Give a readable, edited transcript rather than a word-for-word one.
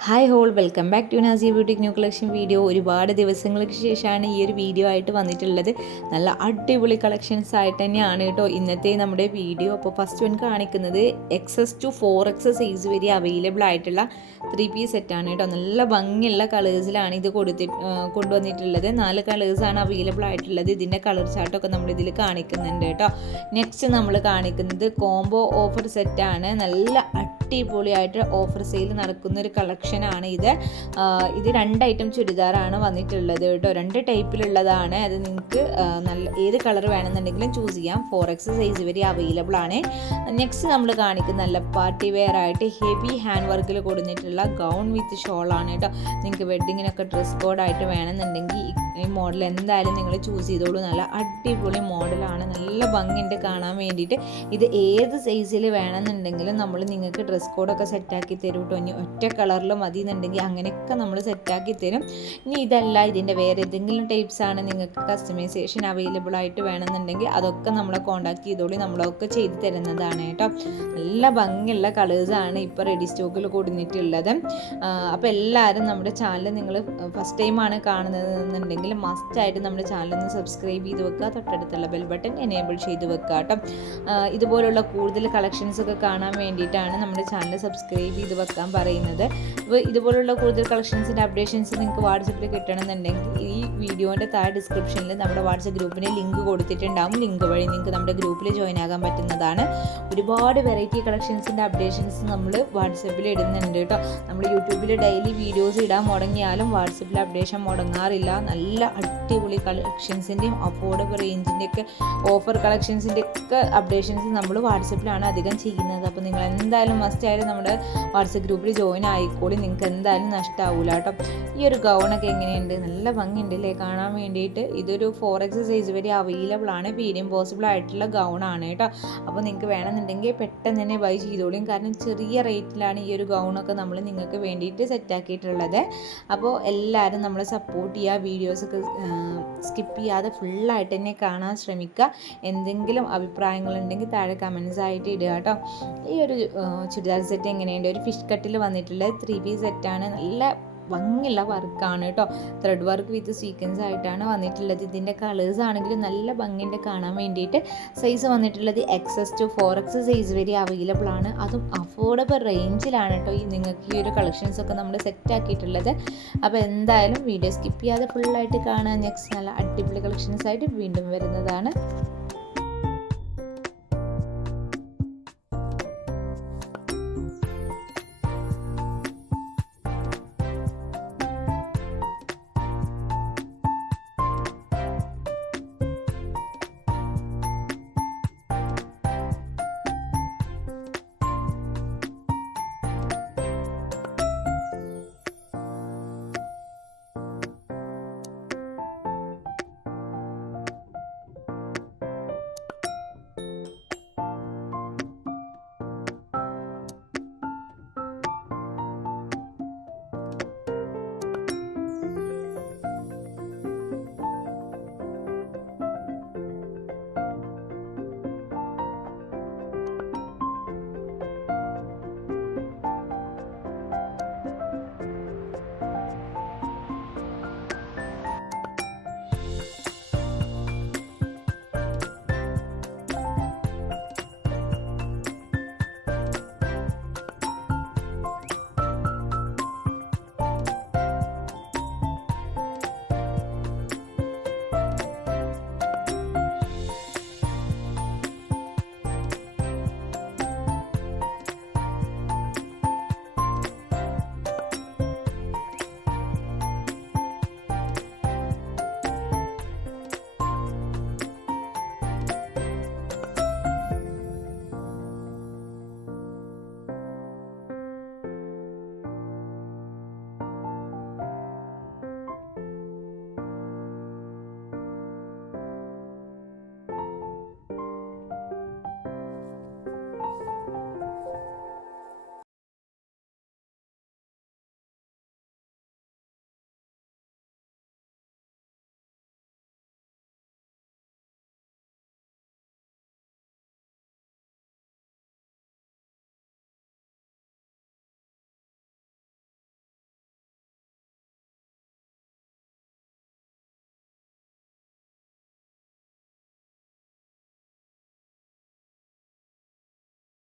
Hi all welcome back to Nasiya boutique new collection video. ഒരുപാട് ദിവസങ്ങൾക്ക് ശേഷമാണ് ഈ ഒരു വീഡിയോ ആയിട്ട് വന്നിട്ടുള്ളത്. നല്ല അടിപൊളി കളക്ഷൻസ് ആയിട്ട് തന്നെയാണ് കേട്ടോ ഇന്നത്തെ നമ്മുടെ വീഡിയോ. അപ്പോൾ ഫസ്റ്റ് വൺ കാണിക്കുന്നത് XS to 4X സൈസ് വരെ അവൈലബിൾ ആയിട്ടുള്ള 3-piece സെറ്റാണ് കേട്ടോ. നല്ല ഭംഗിയുള്ള കളേഴ്സിലാണ് ഇത് കൊണ്ടുവന്നിട്ടുള്ളത്. 4 കളേഴ്സാണ് അവൈലബിൾ ആയിട്ടുള്ളത്. ഇതിൻ്റെ കളർ ചാർട്ടൊക്കെ നമ്മളിതിൽ കാണിക്കുന്നുണ്ട് കേട്ടോ. നെക്സ്റ്റ് നമ്മൾ കാണിക്കുന്നത് കോംബോ ഓഫർ സെറ്റാണ്. നല്ല അടിപൊളിയായിട്ട് ഓഫർ സെയിൽ നടക്കുന്ന ഒരു കളക്ഷനാണ് ഇത്. ഇത് 2 ഐറ്റം ചുരിദാറാണ് വന്നിട്ടുള്ളത് കേട്ടോ. 2 ടൈപ്പിലുള്ളതാണ്. അത് നിങ്ങൾക്ക് നല്ല ഏത് കളർ വേണമെന്നുണ്ടെങ്കിലും ചൂസ് ചെയ്യാം. 4X സൈസ് വരെ അവൈലബിൾ ആണ്. നെക്സ്റ്റ് നമ്മൾ കാണിക്കുന്ന നല്ല പാർട്ടി വെയർ ആയിട്ട് ഹെവി ഹാൻഡ് വർക്കിൽ കൊടുത്തിട്ടുള്ള ഗൗൺ വിത്ത് ഷോളാണ് കേട്ടോ. നിങ്ങൾക്ക് വെഡ്ഡിങ്ങിനൊക്കെ ഡ്രസ് കോഡായിട്ട് വേണമെന്നുണ്ടെങ്കിൽ ഈ മോഡൽ എന്തായാലും നിങ്ങൾ ചൂസ് ചെയ്തോളൂ. നല്ല അടിപൊളി മോഡലാണ്. നല്ല ഭംഗിയുണ്ട് കാണാൻ വേണ്ടിയിട്ട്. ഇത് ഏത് സൈസിൽ വേണമെന്നുണ്ടെങ്കിലും നമ്മൾ നിങ്ങൾക്ക് ഡ്രസ് കോഡൊക്കെ സെറ്റാക്കി തരും കേട്ടോ. ഇനി ഒറ്റ കളറിൽ മതി എന്നുണ്ടെങ്കിൽ അങ്ങനെയൊക്കെ നമ്മൾ സെറ്റാക്കി തരും. ഇനി ഇതല്ല, ഇതിൻ്റെ വേറെ ഏതെങ്കിലും ടൈപ്സ് ആണ് നിങ്ങൾക്ക് കസ്റ്റമൈസേഷൻ അവൈലബിൾ ആയിട്ട് വേണമെന്നുണ്ടെങ്കിൽ അതൊക്കെ നമ്മളെ കോൺടാക്ട് ചെയ്തോളൂ. നമ്മളൊക്കെ ചെയ്ത് തരുന്നതാണ് കേട്ടോ. നല്ല ഭംഗിയുള്ള കളേഴ്സാണ് ഇപ്പോൾ റെഡി സ്റ്റോക്കിൽ കൊടുത്തിട്ടുള്ളത്. അപ്പോൾ എല്ലാവരും നമ്മുടെ ചാനൽ നിങ്ങൾ ഫസ്റ്റ് ടൈമാണ് കാണുന്നതെന്നുണ്ടെങ്കിൽ മസ്റ്റായിട്ട് നമ്മുടെ ചാനലൊന്ന് സബ്സ്ക്രൈബ് ചെയ്ത് വെക്കുക. തൊട്ടടുത്തുള്ള ബെൽ ബട്ടൺ എനേബിൾ ചെയ്ത് വെക്കുക കേട്ടോ. ഇതുപോലുള്ള കൂടുതൽ കളക്ഷൻസ് ഒക്കെ കാണാൻ വേണ്ടിയിട്ടാണ് നമ്മുടെ ചാനൽ സബ്സ്ക്രൈബ് ചെയ്ത് വെക്കാൻ പറയുന്നത്. അപ്പോൾ ഇതുപോലുള്ള കൂടുതൽ കളക്ഷൻസിൻ്റെ അപ്ഡേഷൻസ് നിങ്ങൾക്ക് വാട്സപ്പിൽ കിട്ടണമെന്നുണ്ടെങ്കിൽ ഈ വീഡിയോൻ്റെ താഴെ ഡിസ്ക്രിപ്ഷനിൽ നമ്മുടെ വാട്സപ്പ് ഗ്രൂപ്പിന് ലിങ്ക് കൊടുത്തിട്ടുണ്ടാകും. ലിങ്ക് വഴി നിങ്ങൾക്ക് നമ്മുടെ ഗ്രൂപ്പിൽ ജോയിൻ ആകാൻ പറ്റുന്നതാണ്. ഒരുപാട് വെറൈറ്റി കളക്ഷൻസിൻ്റെ അപ്ഡേഷൻസ് നമ്മൾ വാട്സപ്പിൽ ഇടുന്നുണ്ട് കേട്ടോ. നമ്മൾ യൂട്യൂബിൽ ഡെയിലി വീഡിയോസ് ഇടാൻ മുടങ്ങിയാലും വാട്സപ്പിൽ അപ്ഡേഷൻ മുടങ്ങാറില്ല. നല്ല അടിപൊളി കളക്ഷൻസിൻ്റെയും അഫോർഡബിൾ റേഞ്ചിൻ്റെയൊക്കെ ഓഫർ കളക്ഷൻസിൻ്റെ ഒക്കെ അപ്ഡേഷൻസ് നമ്മൾ വാട്സപ്പിലാണ് അധികം ചെയ്യുന്നത്. അപ്പോൾ നിങ്ങൾ എന്തായാലും മസ്റ്റായിട്ട് നമ്മുടെ വാട്സപ്പ് ഗ്രൂപ്പിൽ ജോയിൻ ആയിക്കോളി. നിങ്ങൾക്ക് എന്തായാലും നഷ്ടമാവില്ല കേട്ടോ. ഈ ഒരു ഗൗണൊക്കെ എങ്ങനെയുണ്ട്? നല്ല ഭംഗിയുണ്ട് അല്ലേ കാണാൻ വേണ്ടിയിട്ട്. ഇതൊരു 4X സൈസ് വരെ അവൈലബിൾ ആണ്. മീഡിയം പോസിബിൾ ആയിട്ടുള്ള ഗൗണാണ് കേട്ടോ. അപ്പോൾ നിങ്ങൾക്ക് വേണമെന്നുണ്ടെങ്കിൽ പെട്ടെന്ന് തന്നെ ബൈ ചെയ്തോളിയും. കാരണം ചെറിയ റേറ്റിലാണ് ഈ ഒരു ഗൗണൊക്കെ നമ്മൾ നിങ്ങൾക്ക് വേണ്ടിയിട്ട് സെറ്റാക്കിയിട്ടുള്ളത്. അപ്പോൾ എല്ലാവരും നമ്മളെ സപ്പോർട്ട് ചെയ്യുക. വീഡിയോസൊക്കെ സ്കിപ്പ് ചെയ്യാതെ ഫുള്ളായിട്ട് തന്നെ കാണാൻ ശ്രമിക്കുക. എന്തെങ്കിലും അഭിപ്രായങ്ങളുണ്ടെങ്കിൽ താഴെ കമൻസ് ആയിട്ട് ഇടുക കേട്ടോ. ഈ ഒരു ചുരിദാർ സെറ്റ് എങ്ങനെയുണ്ട്? ഒരു ഫിഷ് കട്ടിൽ വന്നിട്ടുള്ള 3-piece സെറ്റാണ്. നല്ല ഭംഗിയുള്ള വർക്കാണ് കേട്ടോ. ത്രെഡ് വർക്ക് വിത്ത് സീക്വൻസ് ആയിട്ടാണ് വന്നിട്ടുള്ളത്. ഇതിൻ്റെ കളേഴ്സ് ആണെങ്കിലും നല്ല ഭംഗിയുണ്ട് കാണാൻ വേണ്ടിയിട്ട്. സൈസ് വന്നിട്ടുള്ളത് XS to 4X സൈസ് വരെ അവൈലബിൾ ആണ്. അതും അഫോർഡബിൾ റേഞ്ചിലാണ് കേട്ടോ നിങ്ങൾക്ക് ഈ ഒരു കളക്ഷൻസൊക്കെ നമ്മൾ സെറ്റ് ആക്കിയിട്ടുള്ളത്. അപ്പോൾ എന്തായാലും വീഡിയോ സ്കിപ്പ് ചെയ്യാതെ ഫുള്ളായിട്ട് കാണാൻ. നെക്സ്റ്റ് നല്ല അടിപൊളി കളക്ഷൻസ് ആയിട്ട് വീണ്ടും വരുന്നതാണ്.